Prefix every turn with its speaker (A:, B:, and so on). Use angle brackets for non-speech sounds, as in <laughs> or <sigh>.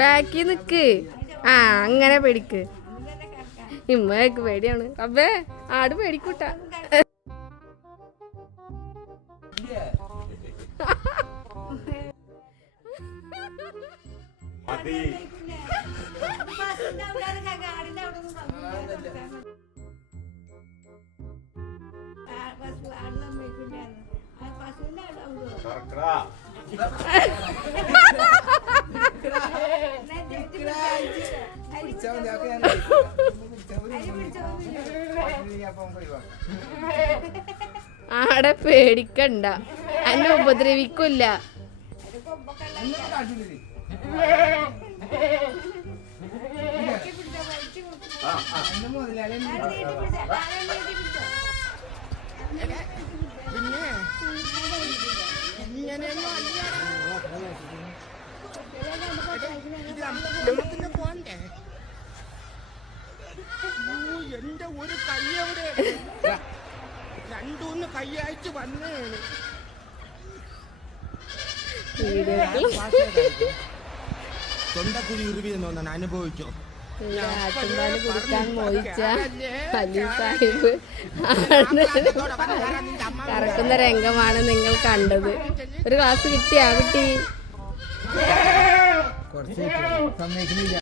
A: ബാക്കി നിക്ക്. ആ അങ്ങനെ പേടിക്ക്. ഇമ്മക്ക് പേടിയാണ്. അബ്ബേ ആട് പേടിക്കൂട്ട?
B: മതി.
C: ആടെ
A: പേടിക്കണ്ട. എന്നെ ഉപദ്രവിക്കില്ല.
C: അത് <laughs>
D: പോണ്ടേ എന്റെ ഒരു കൈ എവിടെ രണ്ടൂന്ന് കൈയായിട്ട് വന്നേണ്
A: തൊണ്ടക്കുരി
D: ഉരുവിന്ന് തോന്നാൻ എന്നൊന്നാണ് അനുഭവിച്ചോ
A: ആട്ടുംപാൽ കുടിക്കാൻ മോഹിച്ച അലി സാഹിബ് ആണ്. കറക്കുന്ന രംഗമാണ് നിങ്ങൾ കണ്ടത്. ഒരു ഗ്ലാസ് കിട്ടിയാ കിട്ടി.